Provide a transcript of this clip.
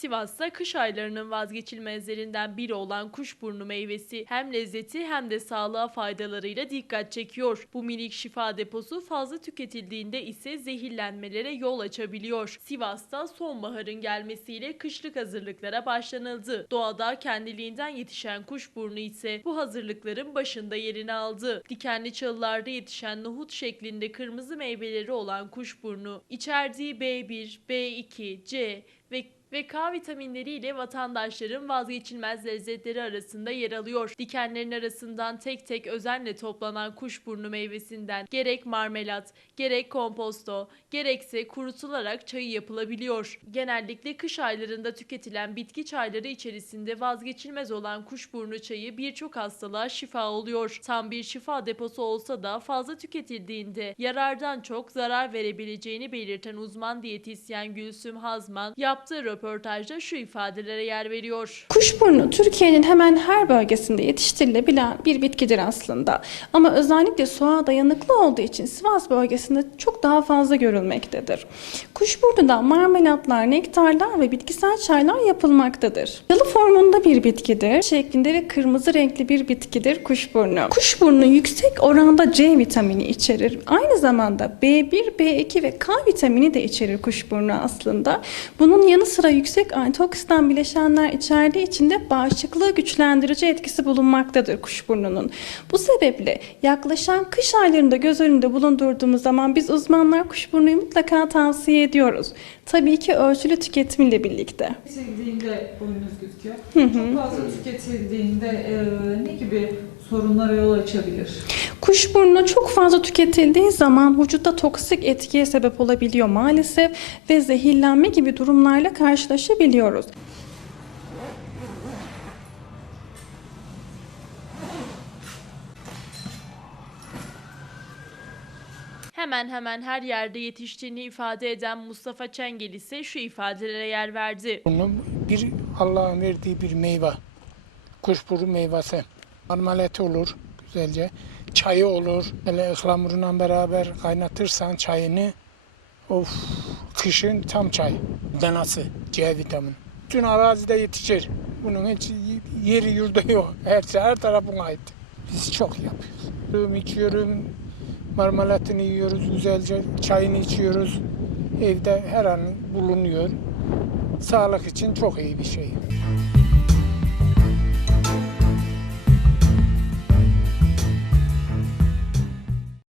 Sivas'ta kış aylarının vazgeçilmezlerinden biri olan kuşburnu meyvesi hem lezzeti hem de sağlığa faydalarıyla dikkat çekiyor. Bu minik şifa deposu fazla tüketildiğinde ise zehirlenmelere yol açabiliyor. Sivas'ta sonbaharın gelmesiyle kışlık hazırlıklara başlanıldı. Doğada kendiliğinden yetişen kuşburnu ise bu hazırlıkların başında yerini aldı. Dikenli çalılarda yetişen nohut şeklinde kırmızı meyveleri olan kuşburnu, içerdiği B1, B2, C ve ve K vitaminleriyle vatandaşların vazgeçilmez lezzetleri arasında yer alıyor. Dikenlerin arasından tek tek özenle toplanan kuşburnu meyvesinden gerek marmelat, gerek komposto, gerekse kurutularak çayı yapılabiliyor. Genellikle kış aylarında tüketilen bitki çayları içerisinde vazgeçilmez olan kuşburnu çayı birçok hastalığa şifa oluyor. Tam bir şifa deposu olsa da fazla tüketildiğinde yarardan çok zarar verebileceğini belirten uzman diyetisyen Gülsüm Hazman yaptığı şu ifadelere yer veriyor. Kuşburnu Türkiye'nin hemen her bölgesinde yetiştirilebilen bir bitkidir aslında. Ama özellikle soğuğa dayanıklı olduğu için Sivas bölgesinde çok daha fazla görülmektedir. Kuşburnudan marmelatlar, nektarlar ve bitkisel çaylar yapılmaktadır. Yalı formunda bir bitkidir. Şeklinde ve kırmızı renkli bir bitkidir kuşburnu. Kuşburnu yüksek oranda C vitamini içerir. Aynı zamanda B1, B2 ve K vitamini de içerir kuşburnu aslında. Bunun yanı sıra yüksek antioksidan bileşenler içerdiği için de bağışıklığı güçlendirici etkisi bulunmaktadır kuşburnunun. Bu sebeple yaklaşan kış aylarında göz önünde bulundurduğumuz zaman biz uzmanlar kuşburnuyu mutlaka tavsiye ediyoruz. Tabii ki ölçülü tüketimiyle birlikte. Tüketildiğinde boynunuz gözüküyor. Çok fazla tüketildiğinde e, ne gibi sorunlara yol açabilir? Kuşburnu çok fazla tüketildiği zaman vücutta toksik etkiye sebep olabiliyor maalesef ve zehirlenme gibi durumlarla karşılaşabiliyoruz. Hemen hemen her yerde yetiştiğini ifade eden Mustafa Çengel ise şu ifadelere yer verdi. Bunu bir Allah'ın verdiği bir meyve. Kuşburnu meyvesi. Marmaleti olur güzelce. Çayı olur. Hele ıhlamurla beraber kaynatırsan çayını of kışın tam çay. Danası C vitamini. Bütün arazide yetişir. Bunun hiç yeri yurdu yok. Her, her tarafına ait. Biz çok yapıyoruz. Yiyorum, içiyorum. Marmalatını yiyoruz güzelce. Çayını içiyoruz. Evde her an bulunuyor. Sağlık için çok iyi bir şey.